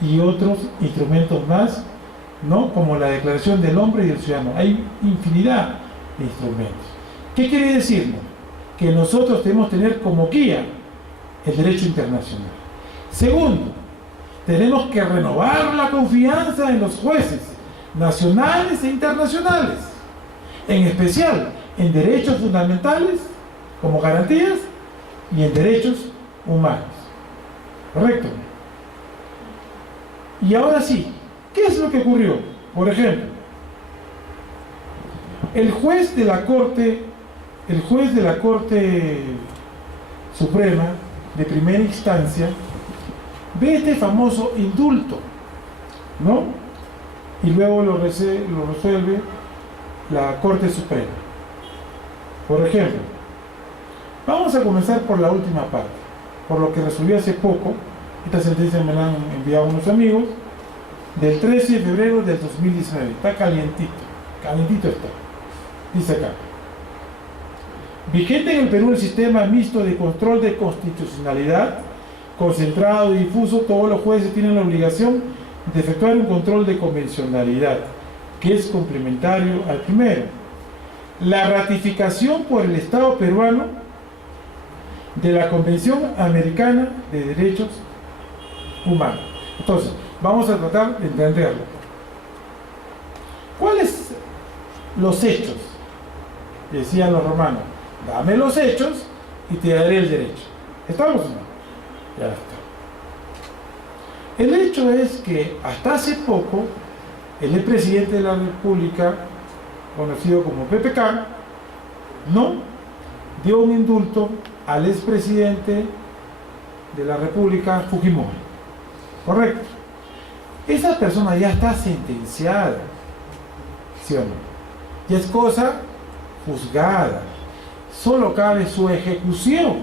y otros instrumentos más, ¿no? Como la Declaración del Hombre y del Ciudadano. Hay infinidad de instrumentos. ¿Qué quiere decirnos? Que nosotros debemos tener como guía el derecho internacional. Segundo, tenemos que renovar la confianza en los jueces nacionales e internacionales, en especial en derechos fundamentales como garantías y en derechos humanos. ¿Correcto? Y ahora sí, ¿qué es lo que ocurrió? Por ejemplo, el juez de la Corte Suprema de primera instancia ve este famoso indulto, ¿no? Y luego lo resuelve la Corte Suprema. Por ejemplo, vamos a comenzar por la última parte, por lo que resolvió hace poco. Esta sentencia me la han enviado unos amigos, del 13 de febrero del 2019. Está calientito está. Dice acá: vigente en el Perú el sistema mixto de control de constitucionalidad, concentrado y difuso. Todos los jueces tienen la obligación de efectuar un control de convencionalidad, que es complementario al primero. La ratificación por el Estado peruano de la Convención Americana de Derechos Humanos. Entonces, vamos a tratar de entenderlo. ¿Cuáles los hechos? Decían los romanos: dame los hechos y te daré el derecho. ¿Estamos o no? Ya está. El hecho es que hasta hace poco el expresidente de la República, conocido como PPK, no dio un indulto al expresidente de la República, Fujimori. ¿Correcto? Esa persona ya está sentenciada, ¿sí o no? Ya es cosa juzgada. Solo cabe su ejecución,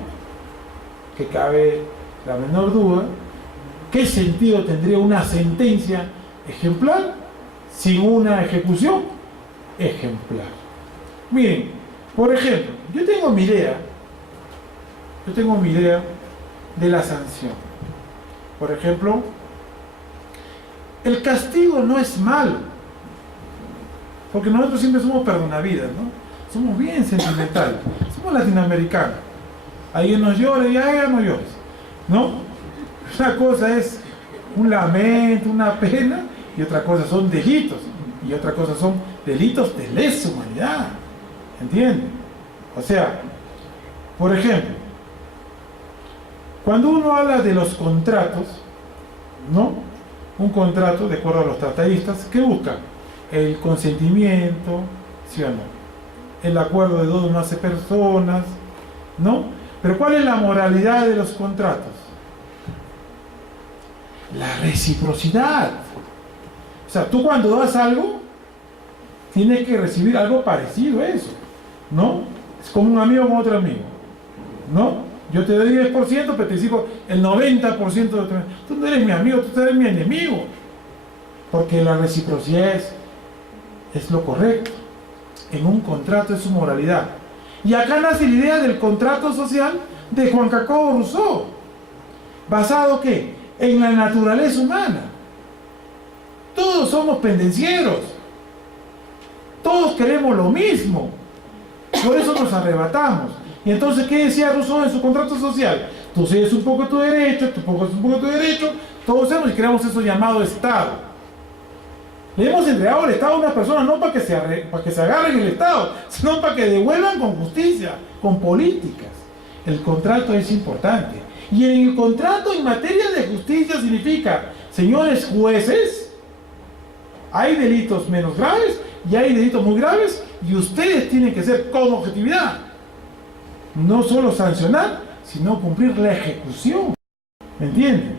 que cabe la menor duda. ¿Qué sentido tendría una sentencia ejemplar sin una ejecución ejemplar? Miren, por ejemplo, yo tengo mi idea de la sanción. Por ejemplo, el castigo no es malo, porque nosotros siempre somos perdonavidas, ¿no? Somos bien sentimentales, somos latinoamericanos. Alguien nos llora y ya no llores, ¿no? Una cosa es un lamento, una pena, y otra cosa son delitos, y otra cosa son delitos de lesa humanidad. ¿Entienden? O sea, por ejemplo, cuando uno habla de los contratos, ¿no? Un contrato, de acuerdo a los tratadistas, ¿qué busca? El consentimiento, ¿sí o no? El acuerdo de dos o más personas, ¿no? Pero ¿cuál es la moralidad de los contratos? La reciprocidad. O sea, tú cuando das algo, tienes que recibir algo parecido a eso, ¿no? Es como un amigo con otro amigo, ¿no? Yo te doy 10%, pero te exijo el 90% de tu... Tú no eres mi amigo, tú eres mi enemigo. Porque la reciprocidad es lo correcto. En un contrato es su moralidad. Y acá nace la idea del contrato social de Juan Jacobo Rousseau. ¿Basado qué? En la naturaleza humana. Todos somos pendencieros. Todos queremos lo mismo. Por eso nos arrebatamos. Y entonces, ¿qué decía Rousseau en su contrato social? Tú cedes un poco tu derecho, tú pones un poco tu derecho, todos hacemos y creamos eso llamado Estado. Le hemos entregado al Estado a una persona no para que se agarren el Estado, sino para que devuelvan con justicia, con políticas. El contrato es importante. Y en el contrato en materia de justicia significa, señores jueces, hay delitos menos graves y hay delitos muy graves, y ustedes tienen que ser con objetividad. No solo sancionar, sino cumplir la ejecución. ¿Me entienden?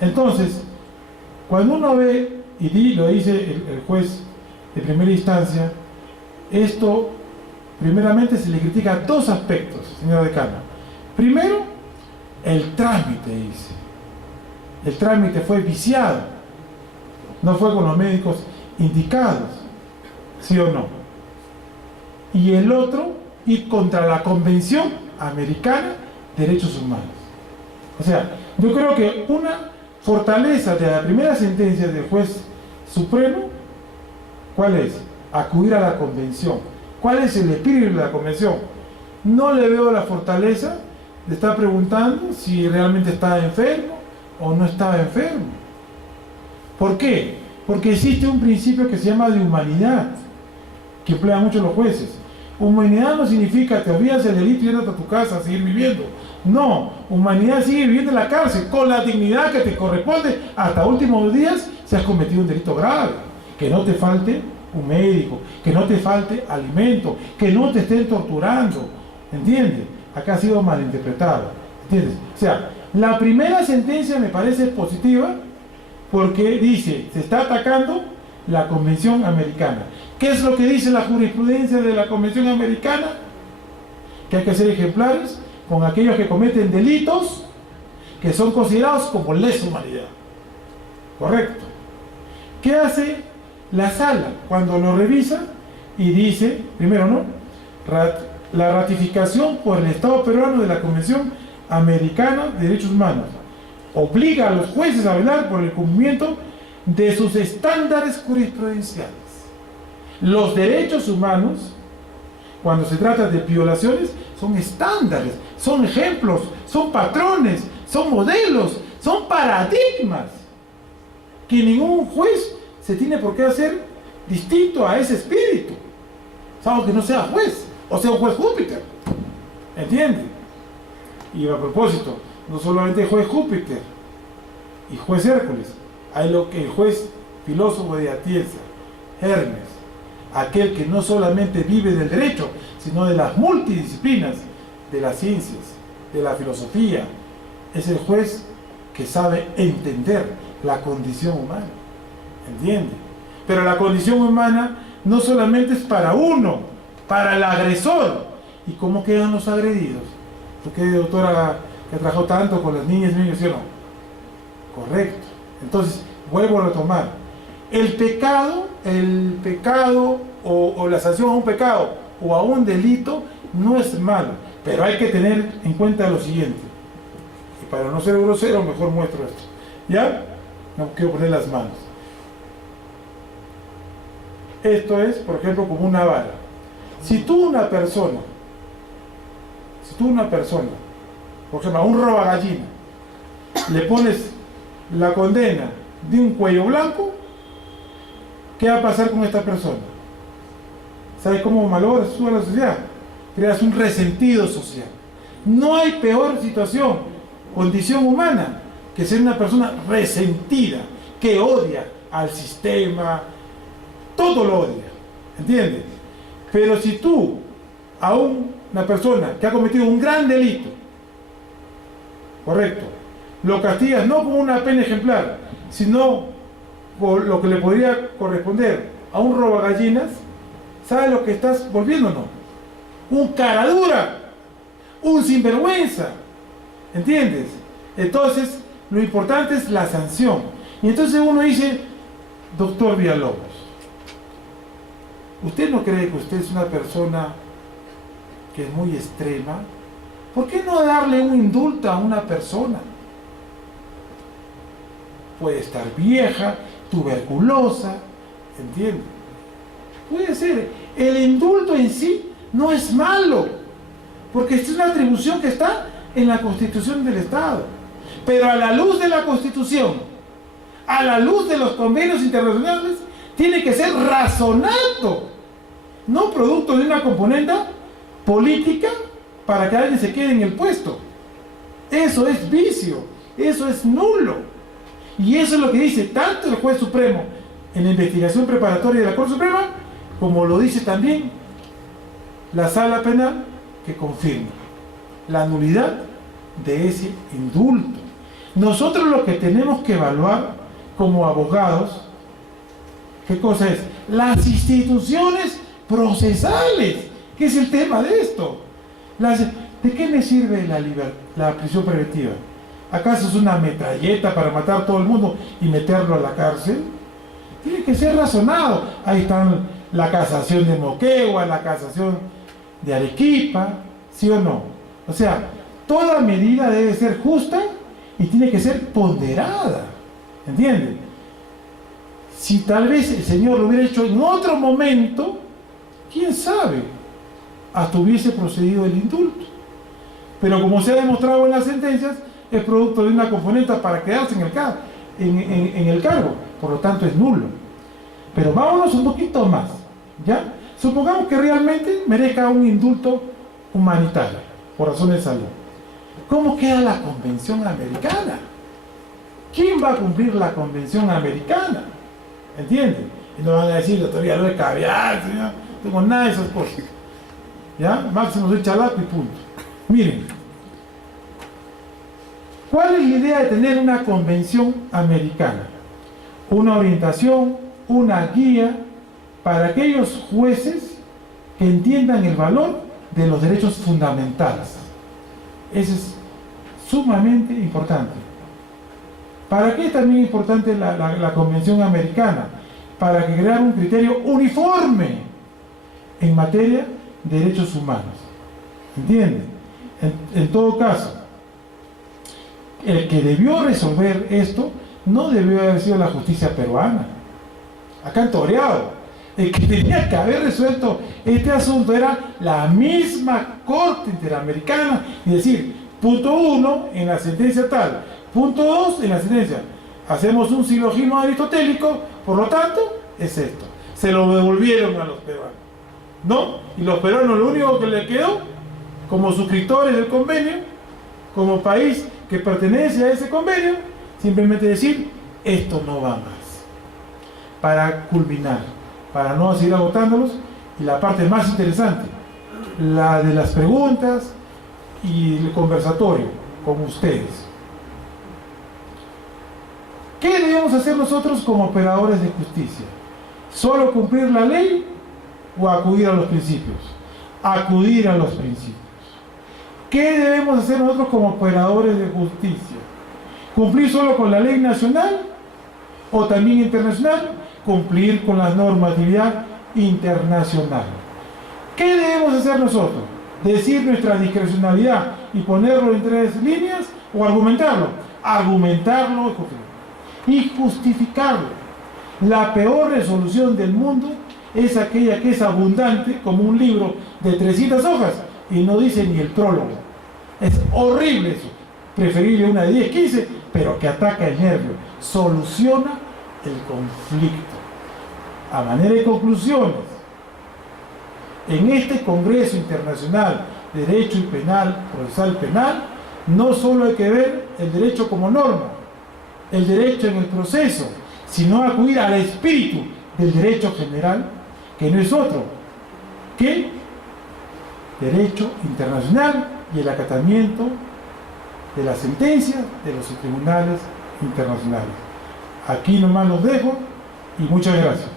Entonces, cuando uno ve, y lo dice el juez de primera instancia, esto primeramente se le critica dos aspectos, señora decana. Primero, el trámite, dice. El trámite fue viciado, no fue con los médicos indicados, ¿sí o no? Y el otro, ir contra la Convención Americana derechos humanos. O sea, yo creo que una fortaleza de la primera sentencia del juez supremo, ¿cuál es? Acudir a la convención. ¿Cuál es el espíritu de la convención? No le veo la fortaleza de estar preguntando si realmente estaba enfermo o no estaba enfermo. ¿Por qué? Porque existe un principio que se llama de humanidad, que emplean mucho los jueces. Humanidad no significa te olvidas del delito y entras a tu casa a seguir viviendo. No, humanidad sigue viviendo en la cárcel con la dignidad que te corresponde hasta últimos días si has cometido un delito grave. Que no te falte un médico, que no te falte alimento, que no te estén torturando. ¿Entiendes? Acá ha sido malinterpretado. ¿Entiendes? O sea, la primera sentencia me parece positiva porque dice, se está atacando la Convención Americana. ¿Qué es lo que dice la jurisprudencia de la Convención Americana? Que hay que ser ejemplares con aquellos que cometen delitos que son considerados como lesa humanidad. Correcto. ¿Qué hace la sala cuando lo revisa y dice, primero, ¿no? La ratificación por el Estado peruano de la Convención Americana de Derechos Humanos obliga a los jueces a velar por el cumplimiento de sus estándares jurisprudenciales. Los derechos humanos, cuando se trata de violaciones, son estándares, son ejemplos, son patrones, son modelos, son paradigmas que ningún juez se tiene por qué hacer distinto a ese espíritu, salvo que no sea juez, o sea un juez Júpiter. ¿Entiende? Y a propósito, no solamente juez Júpiter y juez Hércules, hay lo que el juez filósofo de Atienza, Hermes, aquel que no solamente vive del derecho, sino de las multidisciplinas de las ciencias, de la filosofía, es el juez que sabe entender la condición humana. ¿Entiende? Pero la condición humana no solamente es para uno, para el agresor. ¿Y cómo quedan los agredidos? Usted, doctora, que ha trabajado tanto con las niñas y niños, ¿sí o no? Correcto. Entonces, vuelvo a retomar. El pecado o la sanción a un pecado o a un delito no es malo, pero hay que tener en cuenta lo siguiente. Y para no ser grosero, mejor muestro esto. ¿Ya? No quiero poner las manos. Esto es, por ejemplo, como una vara. Si tú una persona, por ejemplo, a un robagallina, le pones la condena de un cuello blanco, ¿qué va a pasar con esta persona? ¿Sabes cómo malogras tú a la sociedad? Creas un resentido social. No hay peor situación, condición humana, que ser una persona resentida, que odia al sistema, todo lo odia, ¿entiendes? Pero si tú a una persona que ha cometido un gran delito, correcto, lo castigas no con una pena ejemplar, sino por lo que le podría corresponder a un robagallinas, ¿sabes lo que estás volviendo o no? Un cara dura, un sinvergüenza, ¿entiendes? Entonces, lo importante es la sanción. Y entonces uno dice, doctor Villalobos, ¿usted no cree que usted es una persona que es muy extrema? ¿Por qué no darle un indulto a una persona? Puede estar vieja, tuberculosa, ¿entiende? Puede ser. El indulto en sí no es malo, porque esta es una atribución que está en la Constitución del Estado. Pero a la luz de la Constitución, a la luz de los convenios internacionales, tiene que ser razonado, no producto de una componente política para que alguien se quede en el puesto. Eso es vicio, eso es nulo. Y eso es lo que dice tanto el juez supremo en la investigación preparatoria de la Corte Suprema, como lo dice también la Sala Penal, que confirma la nulidad de ese indulto. Nosotros lo que tenemos que evaluar como abogados, ¿qué cosa es? Las instituciones procesales, que es el tema de esto. ¿De qué me sirve la prisión preventiva? ¿Acaso es una metralleta para matar a todo el mundo y meterlo a la cárcel? Tiene que ser razonado. Ahí están la casación de Moquegua, la casación de Arequipa, ¿sí o no? O sea, toda medida debe ser justa y tiene que ser ponderada, ¿entiende? Si tal vez el Señor lo hubiera hecho en otro momento, quién sabe, hasta hubiese procedido el indulto. Pero como se ha demostrado en las sentencias, es producto de una componente para quedarse en el cargo, por lo tanto es nulo. Pero vámonos un poquito más, ¿ya? Supongamos que realmente merezca un indulto humanitario, por razones de salud. ¿Cómo queda la Convención Americana? ¿Quién va a cumplir la Convención Americana? ¿Entienden? Y no van a decir, doctor Villalobos, caviar, no tengo nada de esas cosas. ¿Ya? Máximo soy chalaco y punto. Miren, ¿cuál es la idea de tener una Convención Americana? Una orientación, una guía para aquellos jueces que entiendan el valor de los derechos fundamentales. Eso es sumamente importante. ¿Para qué es también importante la Convención Americana? Para crear un criterio uniforme en materia de derechos humanos. ¿Entienden? En todo caso, el que debió resolver esto no debió haber sido la justicia peruana. Acá han toreado. El que tenía que haber resuelto este asunto era la misma Corte Interamericana y decir, punto 1 en la sentencia tal, punto 2 en la sentencia. Hacemos un silogismo aristotélico, por lo tanto, es esto. Se lo devolvieron a los peruanos, ¿no? Y los peruanos lo único que les quedó, como suscriptores del convenio, como país que pertenece a ese convenio, simplemente decir, esto no va más. Para culminar, para no seguir agotándolos, y la parte más interesante, la de las preguntas y el conversatorio con ustedes. ¿Qué debemos hacer nosotros como operadores de justicia? ¿Solo cumplir la ley o acudir a los principios? Acudir a los principios. ¿Qué debemos hacer nosotros como operadores de justicia? ¿Cumplir solo con la ley nacional o también internacional? Cumplir con la normatividad internacional. ¿Qué debemos hacer nosotros? ¿Decir nuestra discrecionalidad y ponerlo en 3 líneas o argumentarlo? Argumentarlo y justificarlo. La peor resolución del mundo es aquella que es abundante, como un libro de 300 hojas, y no dice ni el prólogo. Es horrible eso. Preferible una de 10, 15, pero que ataca el nervio. Soluciona el conflicto. A manera de conclusiones, en este Congreso Internacional de Derecho y Penal, Procesal Penal, no solo hay que ver el derecho como norma, el derecho en el proceso, sino acudir al espíritu del derecho general, que no es otro que derecho internacional y el acatamiento de las sentencias de los tribunales internacionales. Aquí nomás los dejo y muchas gracias.